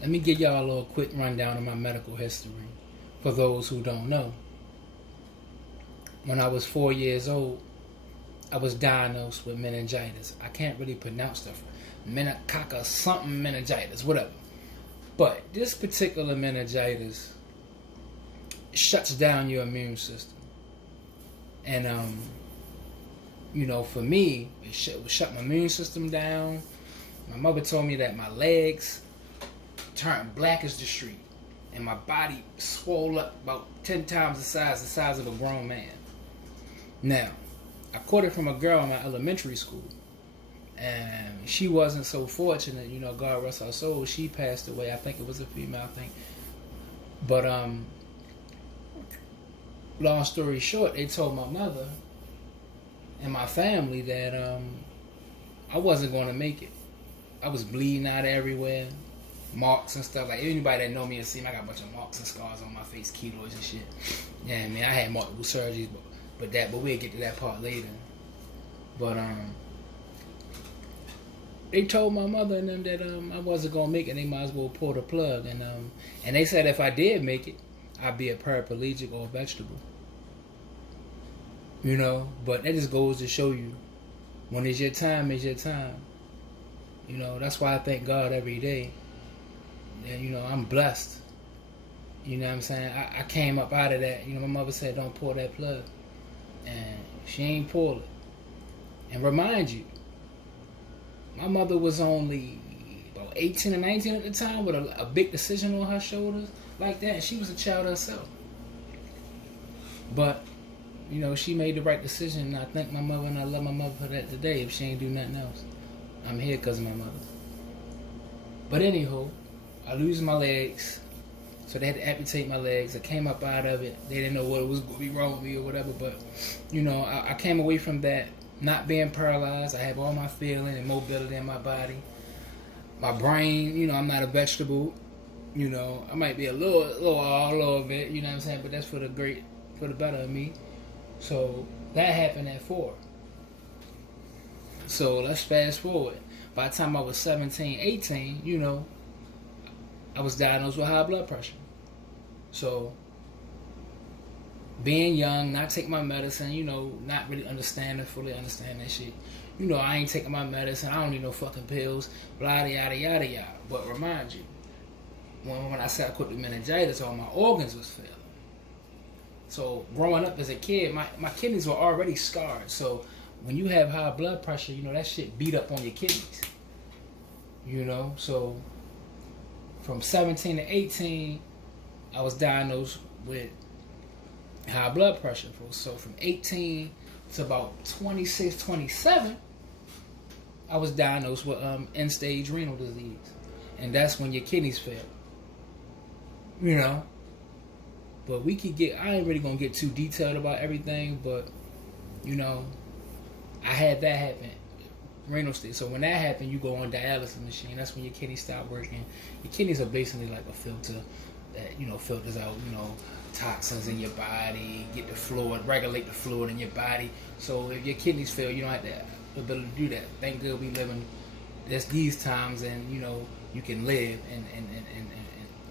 Let me give y'all a little quick rundown of my medical history for those who don't know. When I was 4 years old, I was diagnosed with meningitis. I can't really pronounce stuff. Meningococcal something meningitis, whatever. But this particular meningitis shuts down your immune system. And, for me, it shut my immune system down. My mother told me that my legs turned black as the street. And my body swole up about 10 times the size of a grown man. Now, I caught it from a girl in my elementary school. And she wasn't so fortunate, God rest her soul. She passed away. I think it was a female thing. But, long story short, they told my mother and my family that I wasn't going to make it. I was bleeding out everywhere, marks and stuff. Like, anybody that know me and see me, I got a bunch of marks and scars on my face, keloids and shit. Yeah, I had multiple surgeries, but we'll get to that part later. But they told my mother and them that I wasn't gonna make it. They might as well pull the plug, and they said if I did make it, I'd be a paraplegic or a vegetable. But that just goes to show you, when it's your time, it's your time. That's why I thank God every day. And I'm blessed. You know what I'm saying? I came up out of that. My mother said don't pull that plug, and she ain't pull it. And remind you, my mother was only about 18 or 19 at the time with a big decision on her shoulders like that. And she was a child herself. But, she made the right decision. And I thank my mother and I love my mother for that today. If she ain't do nothing else, I'm here because of my mother. But anywho, I lose my legs. So they had to amputate my legs. I came up out of it. They didn't know what was going to be wrong with me or whatever. But, I came away from that not being paralyzed. I have all my feeling and mobility in my body. My brain, I'm not a vegetable. I might be a little all bit, you know what I'm saying? But that's for the better of me. So that happened at 4. So let's fast forward. By the time I was 17, 18, I was diagnosed with high blood pressure. So being young, not taking my medicine, not really fully understand that shit. I ain't taking my medicine. I don't need no fucking pills. Blah, yada, yada, yada. But remind you, when I said I caught the meningitis, all my organs was failing. So growing up as a kid, my kidneys were already scarred. So when you have high blood pressure, that shit beat up on your kidneys. So from 17 to 18, I was diagnosed with high blood pressure. So from 18 to about 26, 27, I was diagnosed with end-stage renal disease. And that's when your kidneys fail. But I ain't really going to get too detailed about everything, but, I had that happen. Renal stage. So when that happened, you go on dialysis machine. That's when your kidneys stop working. Your kidneys are basically like a filter that, filters out, toxins in your body, get the fluid, regulate the fluid in your body. So if your kidneys fail, you don't have the ability to do that. Thank God we live in these times, and you can live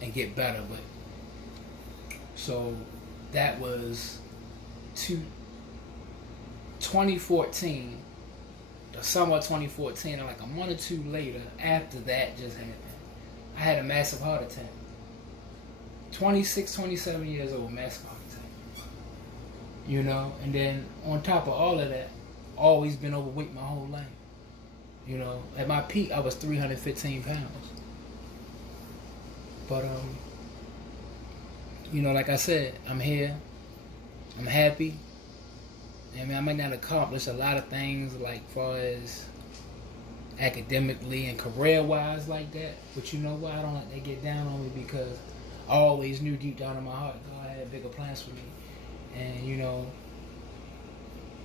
and get better. But so that was 2014, the summer of 2014, and like a month or two later, after that just happened, I had a massive heart attack. 26, 27 years old, massive heart attack. And then on top of all of that, always been overweight my whole life. At my peak, I was 315 pounds. But, like I said, I'm here. I'm happy. I might not accomplish a lot of things, like far as academically and career-wise like that. But you know what? I don't let that get down on me, because I always knew deep down in my heart God had bigger plans for me. And,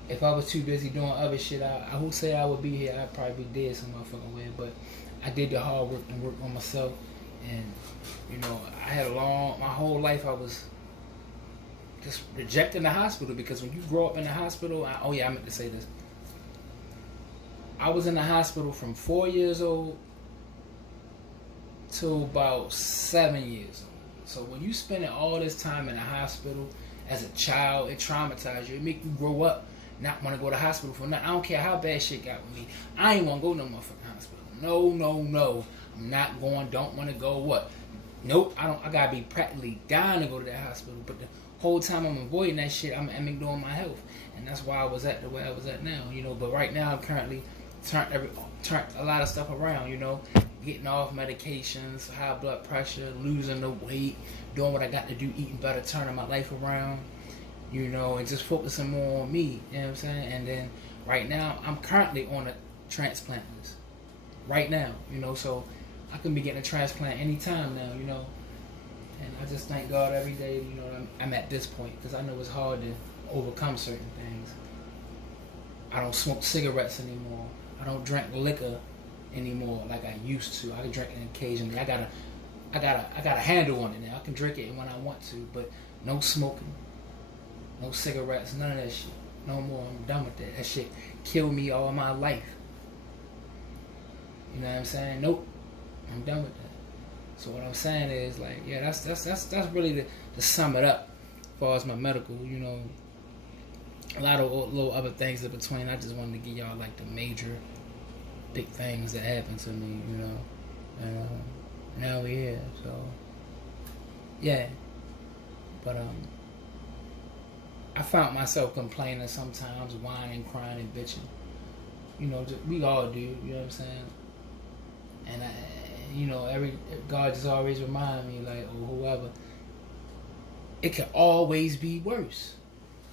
if I was too busy doing other shit, I would say I would be here. I'd probably be dead some motherfucking way. But I did the hard work and work on myself. And, I had my whole life I was just rejecting the hospital, because when you grow up in the hospital, I meant to say this. I was in the hospital from 4 years old till about 7 years old. So when you spending all this time in the hospital as a child, it traumatizes you. It make you grow up not want to go to the hospital for nothing. I don't care how bad shit got with me. I ain't want to go no motherfucking hospital. No, no, no. I'm not going. Don't want to go. What? Nope. I don't. I gotta be practically dying to go to that hospital. But the whole time I'm avoiding that shit, I'm ignoring my health, and that's why I was at the way I was at now. You know. But right now I'm currently turned a lot of stuff around. You know. Getting off medications, high blood pressure, losing the weight, doing what I got to do, eating better, turning my life around, you know, and just focusing more on me, you know what I'm saying? And then right now, I'm currently on a transplant list. Right now, you know, so I can be getting a transplant anytime now, you know. And I just thank God every day, you know, I'm at this point, because I know it's hard to overcome certain things. I don't smoke cigarettes anymore. I don't drink liquor anymore like I used to. I can drink it occasionally. I got a handle on it now. I can drink it when I want to, but no smoking, no cigarettes, none of that shit. No more. I'm done with that. That shit killed me all my life. You know what I'm saying? Nope. I'm done with that. So what I'm saying is like, yeah, that's really to sum it up as far as my medical, you know. A lot of little other things in between. I just wanted to give y'all like the major big things that happened to me, you know, and now we're here, so yeah. But I found myself complaining sometimes, whining, crying, and bitching. You know, we all do. You know what I'm saying? And you know, God just always remind me, like, or whoever, it can always be worse.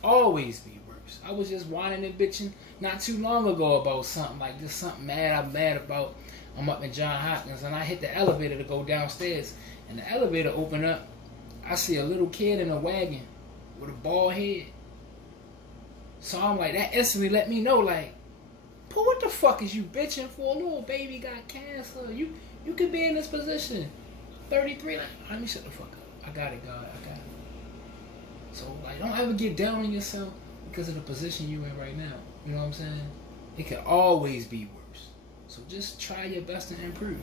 Always be worse. I was just whining and bitching not too long ago about something, like just something I'm mad about. I'm up in John Hopkins and I hit the elevator to go downstairs, and the elevator opened up. I see a little kid in a wagon with a bald head. So I'm like, that instantly let me know, like, Pooh, what the fuck is you bitching for? A little baby got cancer. You could be in this position. 33, like, let me shut the fuck up. I got it, God. I got it. So, like, don't ever get down on yourself because of the position you're in right now. You know what I'm saying? It can always be worse. So just try your best to improve.